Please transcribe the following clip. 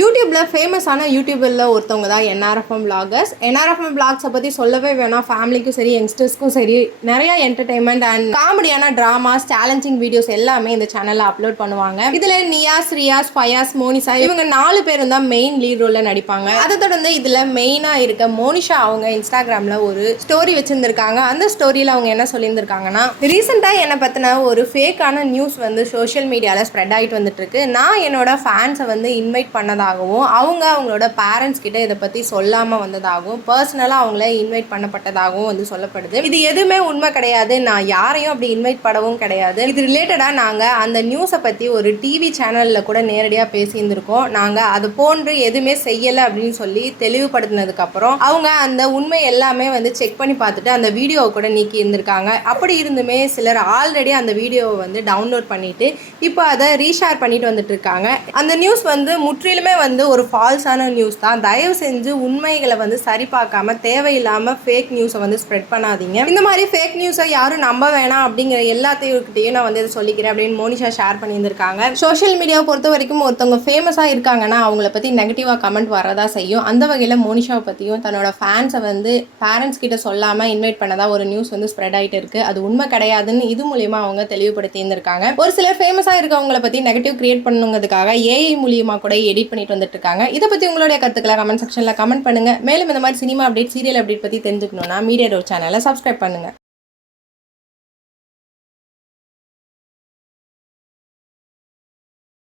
யூடியூப்ல ஃபேமஸான யூடியூபர்ல ஒருத்தவங்க தான் NRFM vloggers. NRFM vlogs பற்றி சொல்லவே வேணாம். ஃபேமிலிக்கும் சரி யங்ஸ்டர்ஸ்க்கும் சரி நிறைய என்டர்டைன்மெண்ட் அண்ட் காமெடியான ட்ராமாஸ் சேலஞ்சிங் வீடியோஸ் எல்லாமே இந்த சேனலில் அப்லோட் பண்ணுவாங்க. இதில் நியாஸ், ரியாஸ், ஃபயாஸ், மோனிஷா இவங்க 4 பேரும் தான் மெயின் லீட் ரோலில் நடிப்பாங்க. அதை தொடர்ந்து இதில் மெயினாக இருக்க மோனிஷா அவங்க இன்ஸ்டாகிராமில் ஒரு ஸ்டோரி வச்சுருந்துருக்காங்க. அந்த ஸ்டோரியில் அவங்க என்ன சொல்லியிருந்திருக்காங்கன்னா, ரீசெண்டாக என்னை பற்றின ஒரு ஃபேக்கான நியூஸ் வந்து சோஷியல் மீடியாவில் ஸ்ப்ரெட் ஆகிட்டு வந்துட்டு இருக்கு. நான் என்னோட ஃபேன்ஸை வந்து இன்வைட் பண்ணதா அவங்களோட பேரண்ட்ஸ் கிட்ட இதை பற்றி சொல்லாமல் வந்ததாகவும் பர்சனலாக அவங்கள இன்வைட் பண்ணப்பட்டதாகவும் வந்து சொல்லப்படுது. இது எதுவுமே உண்மை கிடையாது. நான் யாரையும் அப்படி இன்வைட் பண்ணவும் கிடையாது. இது ரிலேட்டடாக நாங்கள் அந்த நியூஸை பற்றி ஒரு டிவி சேனலில் கூட நேரடியாக பேசியிருந்திருக்கோம். நாங்கள் அது போன்று எதுவுமே செய்யலை அப்படின்னு சொல்லி தெளிவுபடுத்தினதுக்கப்புறம் அவங்க அந்த உண்மை எல்லாமே வந்து செக் பண்ணி பார்த்துட்டு அந்த வீடியோவை கூட நீக்கி இருந்திருக்காங்க. அப்படி இருந்துமே சிலர் ஆல்ரெடி அந்த வீடியோவை வந்து டவுன்லோட் பண்ணிட்டு இப்போ அதை ரீஷேர் பண்ணிட்டு வந்துட்டு இருக்காங்க. அந்த நியூஸ் வந்து முற்றிலுமே வந்து ஒரு ஃபால்ஸான நியூஸ் தான். தயவு செஞ்சு உண்மைகளை வந்து சரி பார்க்காம தேவையில்லாமல் ஃபேக் நியூஸை வந்து ஸ்ப்ரெட் பண்ணாதீங்க. இந்த மாதிரி ஃபேக் நியூஸை யாரும் நம்ப வேணாம் அப்படிங்கிற எல்லாத்தையும் நான் வந்து இதை சொல்லிக்கிறேன் அப்படின்னு மோனிஷா ஷேர் பண்ணியிருந்திருக்காங்க. சோஷியல் மீடியாவை பொறுத்த வரைக்கும் ஒருத்தவங்க ஃபேமஸாக இருக்காங்கன்னா அவங்கள பற்றி நெகட்டிவாக கமெண்ட் வரதா செய்யும். அந்த வகையில் மோனிஷாவை பற்றியும் தன்னோட ஃபேன்ஸை வந்து பேரண்ட்ஸ் கிட்ட சொல்லாமல் இன்வைட் பண்ணதா ஒரு நியூஸ் வந்து ஸ்ப்ரெட் ஆகிட்டு இருக்கு. அது உண்மை கிடையாதுன்னு இது மூலியமா அவங்க தெளிவுபடுத்தி இருந்திருக்காங்க. ஒரு சிலர் ஃபேமஸாக இருக்கவங்களை பற்றி நெகட்டிவ் கிரியேட் பண்ணுங்கிறதுக்காக ஏஐ மூலியமா கூட எடிட் பண்ணிட்டு வந்துட்டு இருக்காங்க. இதை பற்றி உங்களுடைய கருத்துக்களை கமெண்ட் செக்ஷனில் கமெண்ட் பண்ணுங்க. மேலும் இந்த மாதிரி சினிமா அப்டேட், சீரியல் அப்டேட் பற்றி தெரிஞ்சுக்கணும்னா மீடியா ரோட் சேனலை சப்ஸ்கிரைப் பண்ணுங்க.